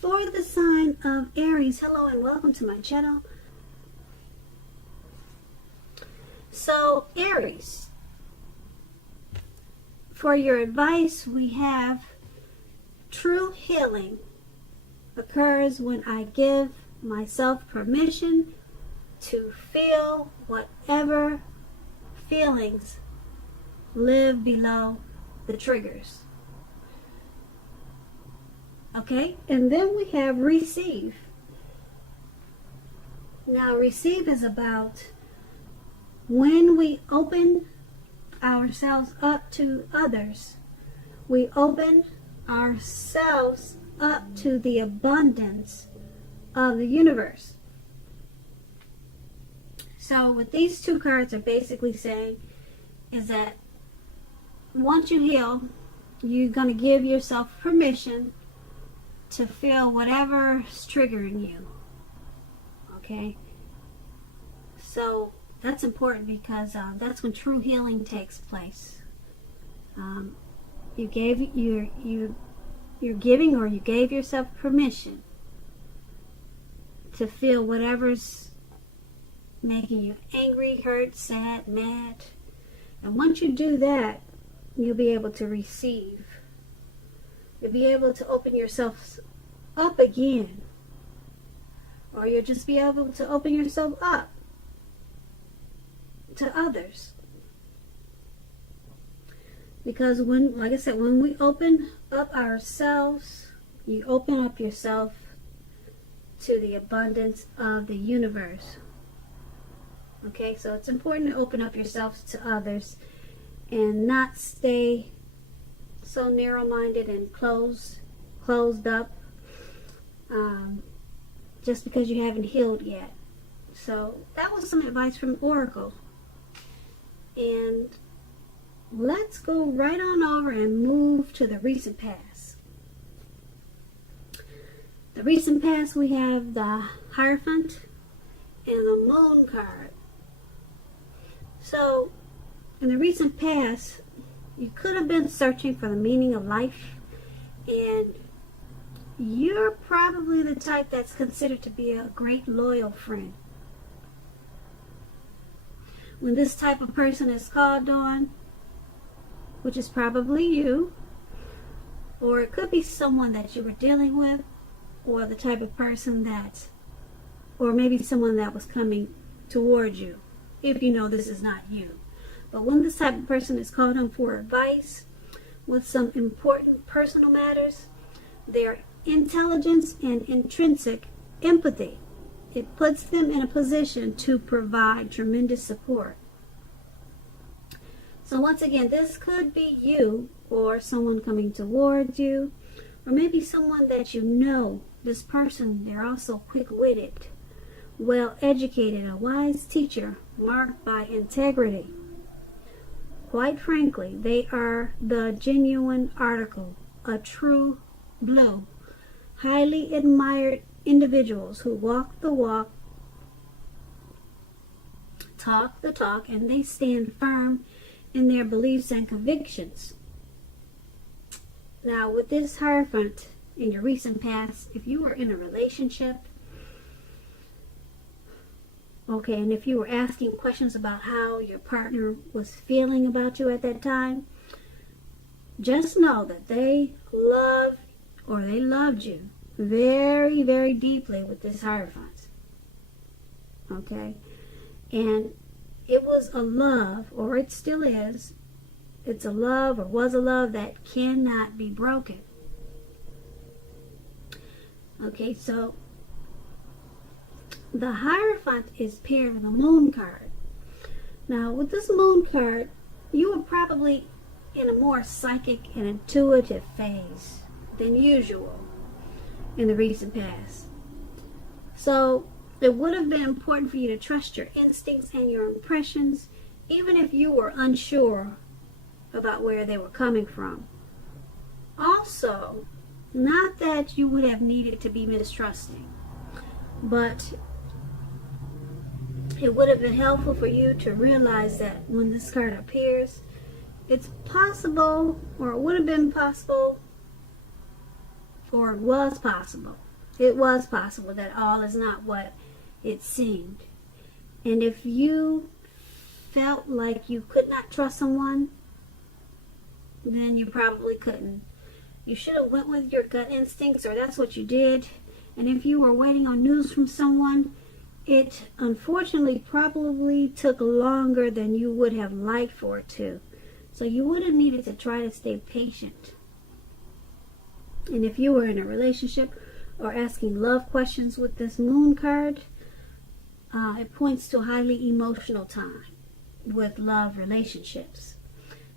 for the sign of Aries. Hello and welcome to my channel. So Aries, for your advice, we have true healing occurs when I give myself permission to feel whatever feelings live below the triggers. Okay, and then we have receive. Now receive is about when we open ourselves up to others, we open ourselves up to the abundance of the universe. So what these two cards are basically saying is that once you heal, you're going to give yourself permission to feel whatever's triggering you. Okay? So that's important because that's when true healing takes place. You're giving, or you gave yourself permission to feel whatever's making you angry, hurt, sad, mad. And once you do that, you'll be able to receive. You'll be able to open yourself up again. Or you'll just be able to open yourself up to others. Because when, like I said, when we open up ourselves, you open up yourself to the abundance of the universe. Okay, so it's important to open up yourself to others and not stay so narrow-minded and closed up just because you haven't healed yet. So that was some advice from Oracle. And let's go right on over and move to the recent past. The recent past, we have the Hierophant and the Moon card. So in the recent past, you could have been searching for the meaning of life, and you're probably the type that's considered to be a great loyal friend. When this type of person is called on, which is probably you, or it could be someone that you were dealing with, or the type of person that, or maybe someone that was coming towards you, if you know this is not you. But when this type of person is called on for advice with some important personal matters, their intelligence and intrinsic empathy, it puts them in a position to provide tremendous support. So once again, this could be you or someone coming towards you, or maybe someone that you know. This person, they're also quick-witted, well-educated, a wise teacher marked by integrity. Quite frankly, they are the genuine article, a true blue, highly admired individuals who walk the walk, talk the talk, and they stand firm in their beliefs and convictions. Now, with this Hierophant in your recent past, if you were in a relationship, okay, and if you were asking questions about how your partner was feeling about you at that time, just know that they loved you very, very deeply with this Hierophant. Okay? And it was a love, or it still is, it's a love, or was a love, that cannot be broken. Okay, so the Hierophant is paired with a Moon card. Now, with this Moon card, you were probably in a more psychic and intuitive phase than usual in the recent past. So it would have been important for you to trust your instincts and your impressions, even if you were unsure about where they were coming from. Also, not that you would have needed to be mistrusting, but it would have been helpful for you to realize that when this card appears, it's possible, or it would have been possible, or it was possible, it was possible that all is not what it seemed. And if you felt like you could not trust someone, then you probably couldn't. You should have went with your gut instincts, or that's what you did. And if you were waiting on news from someone, it unfortunately probably took longer than you would have liked for it to. So you would have needed to try to stay patient. And if you were in a relationship or asking love questions with this moon card, it points to a highly emotional time with love relationships.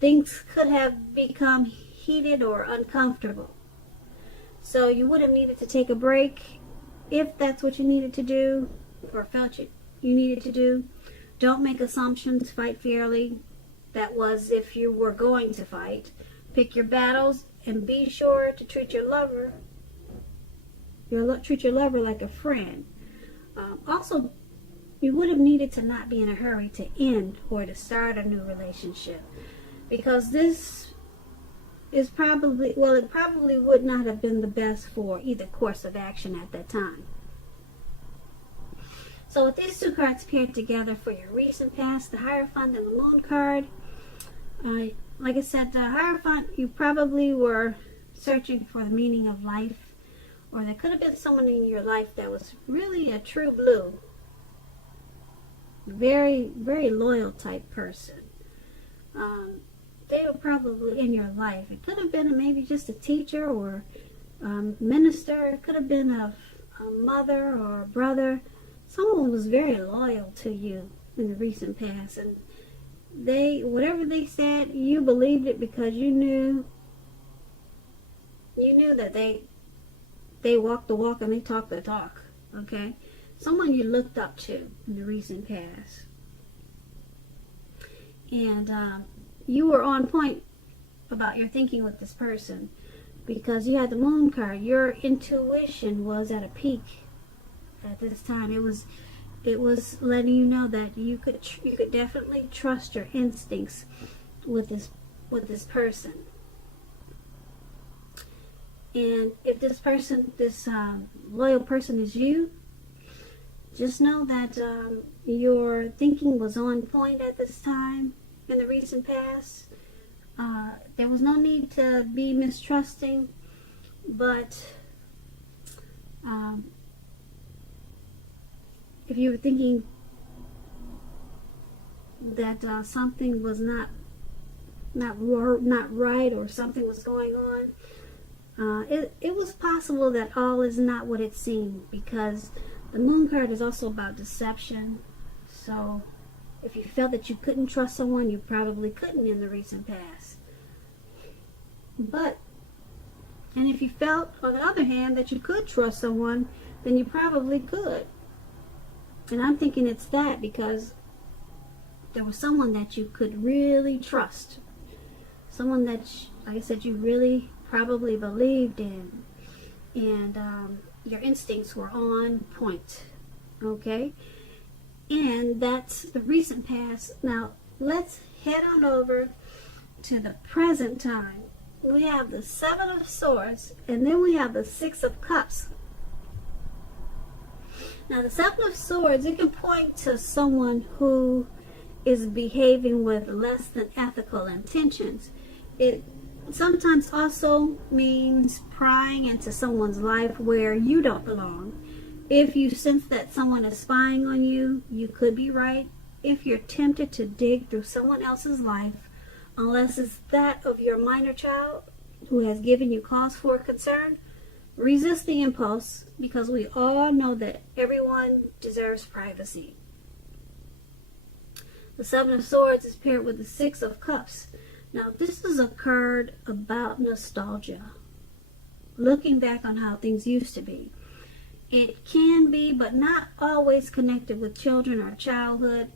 Things could have become heated or uncomfortable. So you would have needed to take a break if that's what you needed to do or felt you needed to do. Don't make assumptions. Fight fairly. That was if you were going to fight. Pick your battles and be sure to treat your lover like a friend. Also, you would have needed to not be in a hurry to end or to start a new relationship, because this is probably, well, it probably would not have been the best for either course of action at that time. So with these two cards paired together for your recent past, the Hierophant and the Moon card, like I said, the Hierophant, you probably were searching for the meaning of life, or there could have been someone in your life that was really a true blue, very, very loyal type person. They were probably in your life. It could have been maybe just a teacher or minister. It could have been a mother or a brother. Someone was very loyal to you in the recent past, and whatever they said, you believed it because you knew that they walked the walk and they talked the talk. Okay, someone you looked up to in the recent past, and you were on point about your thinking with this person because you had the Moon card. Your intuition was at a peak at this time. It was letting you know that you could definitely trust your instincts with this person. And if this person, this loyal person, is you, just know that your thinking was on point at this time in the recent past. There was no need to be mistrusting, but if you were thinking that something was not right, or something was going on, it was possible that all is not what it seemed, because the Moon card is also about deception. So if you felt that you couldn't trust someone, you probably couldn't in the recent past. And if you felt, on the other hand, that you could trust someone, then you probably could. And I'm thinking it's that, because there was someone that you could really trust. Someone that, like I said, you really probably believed in. And your instincts were on point. Okay? And that's the recent past. Now, let's head on over to the present time. We have the Seven of Swords, and then we have the Six of Cups. Now, the Seven of Swords, it can point to someone who is behaving with less than ethical intentions. It sometimes also means prying into someone's life where you don't belong. If you sense that someone is spying on you, you could be right. If you're tempted to dig through someone else's life, unless it's that of your minor child who has given you cause for concern, resist the impulse, because we all know that everyone deserves privacy. The Seven of Swords is paired with the Six of Cups. Now, this is a card about nostalgia, looking back on how things used to be. It can be, but not always, connected with children or childhood.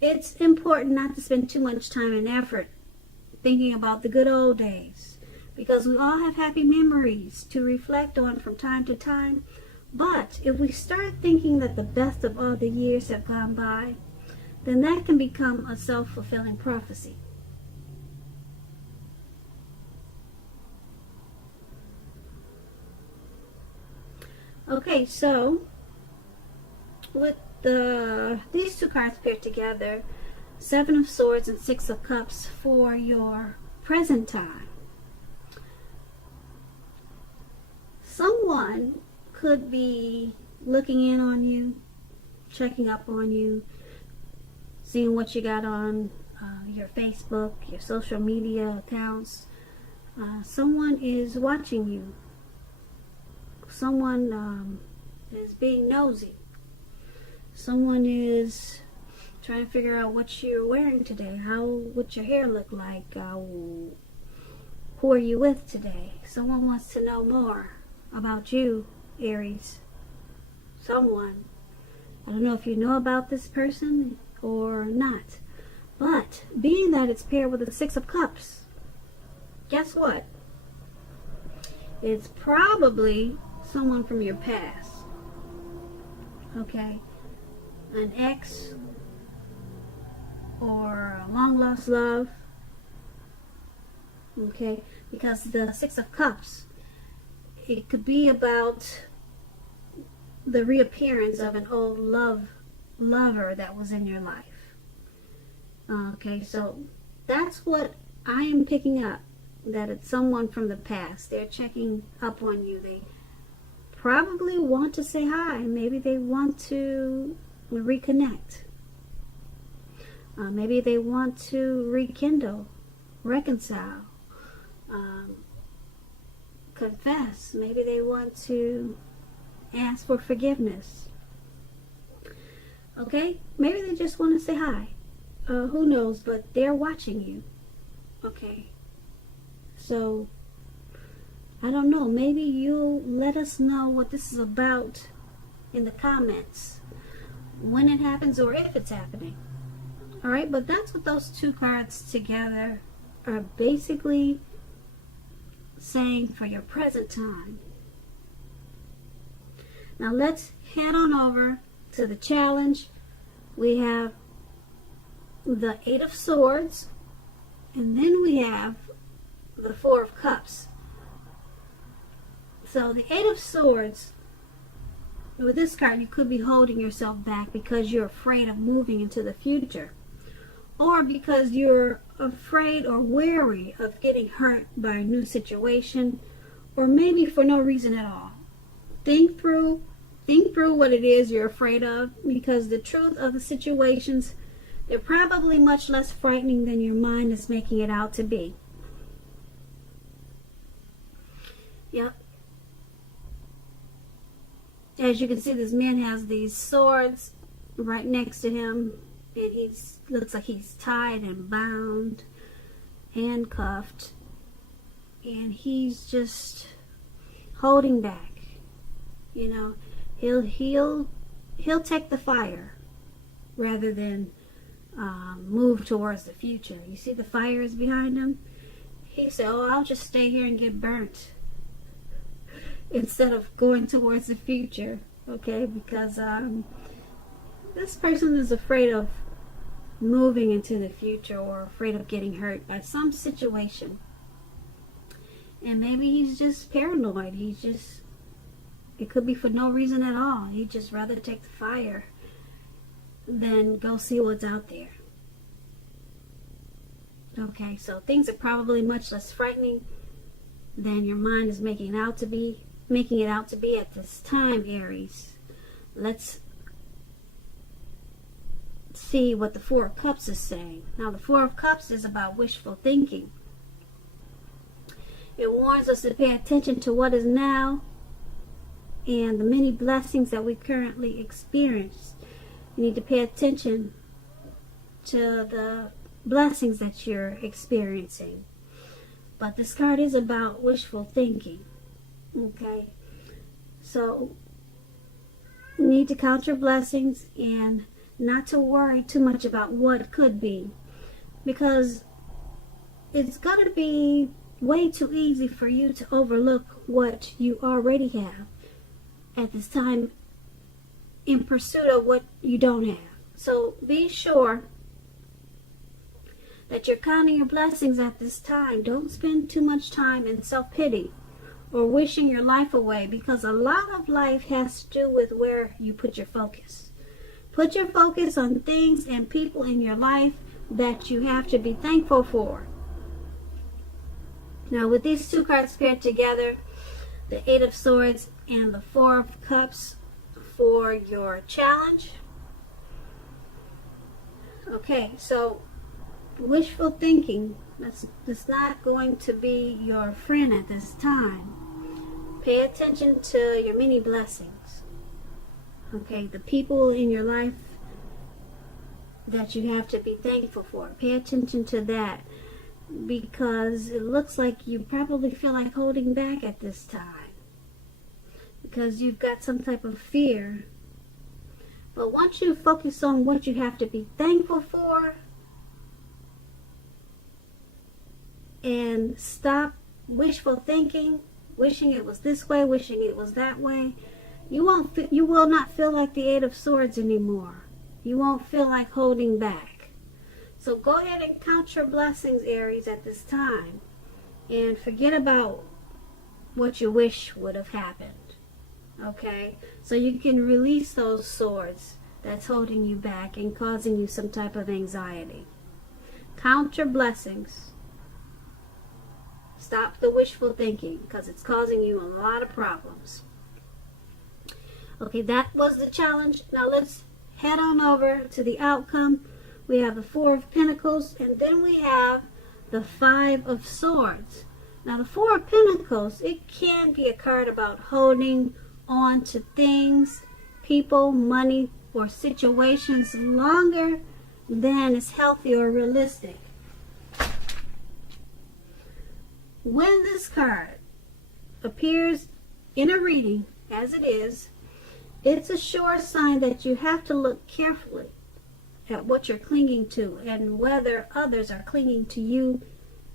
It's important not to spend too much time and effort thinking about the good old days, because we all have happy memories to reflect on from time to time. But if we start thinking that the best of all the years have gone by, then that can become a self-fulfilling prophecy. Okay, so with these two cards paired together, Seven of Swords and Six of Cups for your present time. Someone could be looking in on you, checking up on you, seeing what you got on your Facebook, your social media accounts. Someone is watching you. Someone is being nosy. Someone is trying to figure out what you're wearing today, what your hair look like, who are you with today. Someone wants to know more about you, Aries. Someone. I don't know if you know about this person or not. But being that it's paired with the Six of Cups, guess what? It's probably someone from your past. Okay? An ex or a long lost love. Okay? Because the Six of Cups, it could be about the reappearance of an old lover that was in your life. Okay, so that's what I am picking up, that it's someone from the past. They're checking up on you. They probably want to say hi. Maybe they want to reconnect. Maybe they want to rekindle, reconcile, confess. Maybe they want to ask for forgiveness. Okay? Maybe they just want to say hi. Who knows? But they're watching you. Okay? So, I don't know. Maybe you'll let us know what this is about in the comments. When it happens or if it's happening. Alright? But that's what those two cards together are basically saying for your present time. Now let's head on over to the challenge. We have the Eight of Swords, and then we have the Four of Cups. So the Eight of Swords, with this card, you could be holding yourself back because you're afraid of moving into the future, or because you're afraid or wary of getting hurt by a new situation, or maybe for no reason at all. Think through what it is you're afraid of, because the truth of the situations, they're probably much less frightening than your mind is making it out to be. Yep. As you can see, this man has these swords right next to him, and he looks like he's tied and bound, handcuffed, and he's just holding back. You know, he'll take the fire rather than move towards the future. You see the fire is behind him? He said, oh, I'll just stay here and get burnt instead of going towards the future. Okay, because this person is afraid of moving into the future, or afraid of getting hurt by some situation. And maybe he's just paranoid. It could be for no reason at all. He'd just rather take the fire than go see what's out there. Okay, so things are probably much less frightening than your mind is making it out to be at this time, Aries. Let's see what the Four of Cups is saying. Now, the Four of Cups is about wishful thinking. It warns us to pay attention to what is now and the many blessings that we currently experience. You need to pay attention to the blessings that you're experiencing. But this card is about wishful thinking. Okay? So, you need to count your blessings and not to worry too much about what could be. Because it's going to be way too easy for you to overlook what you already have at this time in pursuit of what you don't have. So be sure that you're counting your blessings at this time. Don't spend too much time in self-pity or wishing your life away, because a lot of life has to do with where you put your focus. Put your focus on things and people in your life that you have to be thankful for. Now, with these two cards paired together, the Eight of Swords and the Four of Cups for your challenge. Okay, so wishful thinking, that's not going to be your friend at this time. Pay attention to your many blessings. Okay, the people in your life that you have to be thankful for. Pay attention to that, because it looks like you probably feel like holding back at this time, because you've got some type of fear. But once you focus on what you have to be thankful for and stop wishful thinking, wishing it was this way, wishing it was that way, you will not feel like the Eight of Swords anymore. You won't feel like holding back. So go ahead and count your blessings, Aries, at this time, and forget about what you wish would have happened. Okay, so you can release those swords that's holding you back and causing you some type of anxiety. Count your blessings. Stop the wishful thinking, because it's causing you a lot of problems. Okay, that was the challenge. Now let's head on over to the outcome. We have the Four of Pentacles, and then we have the Five of Swords. Now the Four of Pentacles, it can be a card about holding on to things, people, money, or situations longer than is healthy or realistic. When this card appears in a reading, as it is, it's a sure sign that you have to look carefully at what you're clinging to and whether others are clinging to you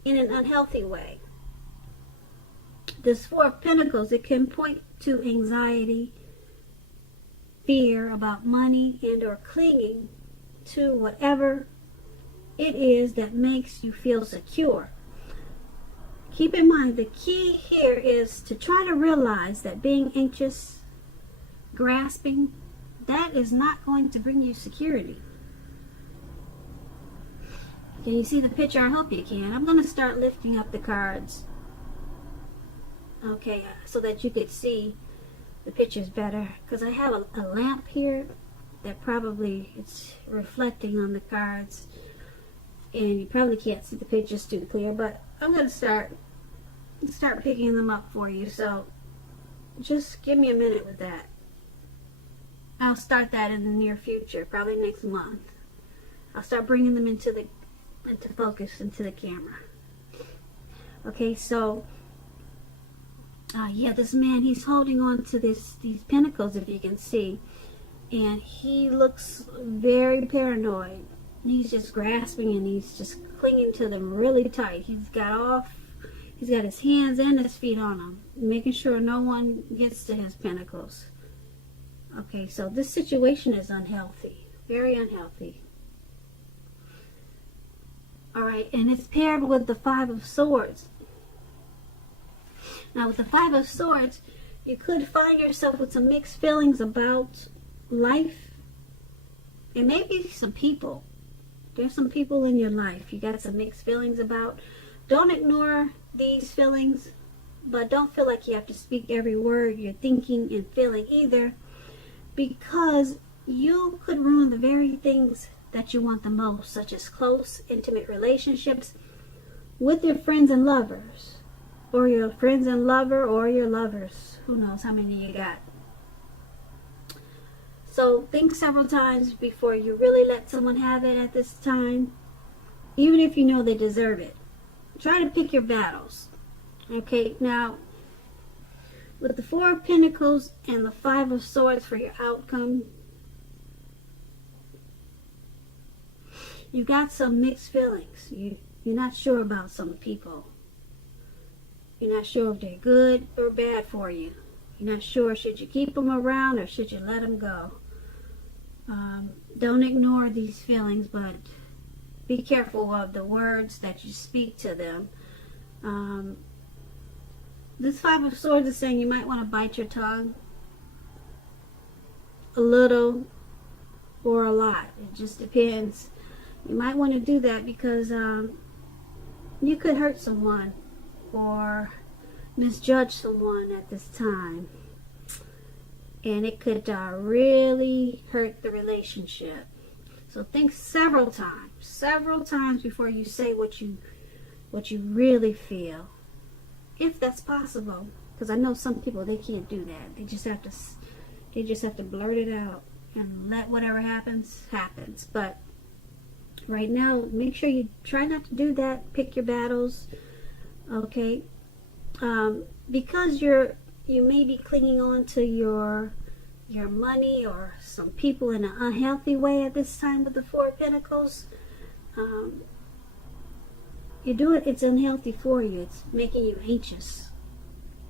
in an unhealthy way. This Four of Pentacles, it can point to anxiety, fear about money, and or clinging to whatever it is that makes you feel secure. Keep in mind, the key here is to try to realize that being anxious, grasping, that is not going to bring you security. Can you see the picture? I hope you can. I'm going to start lifting up the cards. Okay, so that you could see the pictures better, because I have a lamp here that probably it's reflecting on the cards, and you probably can't see the pictures too clear, but I'm going to start picking them up for you, so just give me a minute with that. I'll start that in the near future, probably next month. I'll start bringing them into focus, into the camera. Okay, so yeah, this man, he's holding on to these pentacles, if you can see, and he looks very paranoid. He's just grasping and he's just clinging to them really tight. He's got his hands and his feet on them, making sure no one gets to his pentacles. Okay, so this situation is unhealthy, very unhealthy. All right, and it's paired with the Five of Swords. Now, with the Five of Swords, you could find yourself with some mixed feelings about life and maybe some people. There's some people in your life you got some mixed feelings about. Don't ignore these feelings, but don't feel like you have to speak every word you're thinking and feeling either, because you could ruin the very things that you want the most, such as close, intimate relationships with your friends and lovers, or your friends and lover, or your lovers. Who knows how many you got. So think several times before you really let someone have it at this time, even if you know they deserve it. Try to pick your battles. Okay, now with the Four of Pentacles and the Five of Swords for your outcome, you got some mixed feelings. You're not sure about some people. You're not sure if they're good or bad for you. You're not sure, should you keep them around or should you let them go? Don't ignore these feelings, but be careful of the words that you speak to them. This Five of Swords is saying you might want to bite your tongue a little or a lot. It just depends. You might want to do that because you could hurt someone or misjudge someone at this time, and it could really hurt the relationship. So think several times before you say what you really feel, if that's possible. Because I know some people, they can't do that. They just have to blurt it out and let whatever happens. But right now, make sure you try not to do that. Pick your battles, okay? Because you may be clinging on to your money or some people in an unhealthy way at this time with the Four of Pentacles. You do it, it's unhealthy for you. It's making you anxious,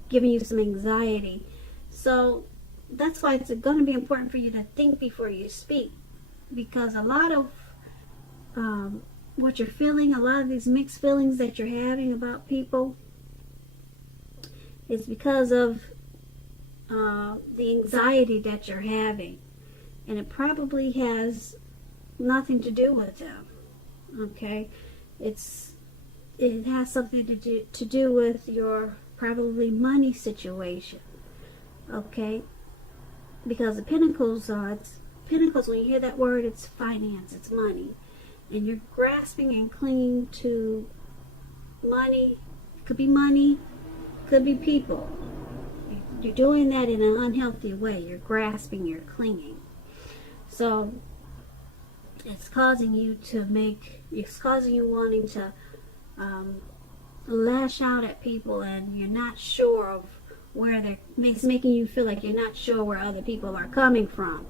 giving you some anxiety. So that's why it's going to be important for you to think before you speak, because a lot of what you're feeling, a lot of these mixed feelings that you're having about people, is because of the anxiety that you're having, and it probably has nothing to do with them. Okay, it has something to do with your probably money situation. Okay, because the Pentacles, Pentacles, when you hear that word, it's finance, it's money, and you're grasping and clinging to money. It could be people. You're doing that in an unhealthy way. You're grasping, you're clinging. So it's causing you wanting to lash out at people, and you're not sure of where it's making you feel like you're not sure where other people are coming from.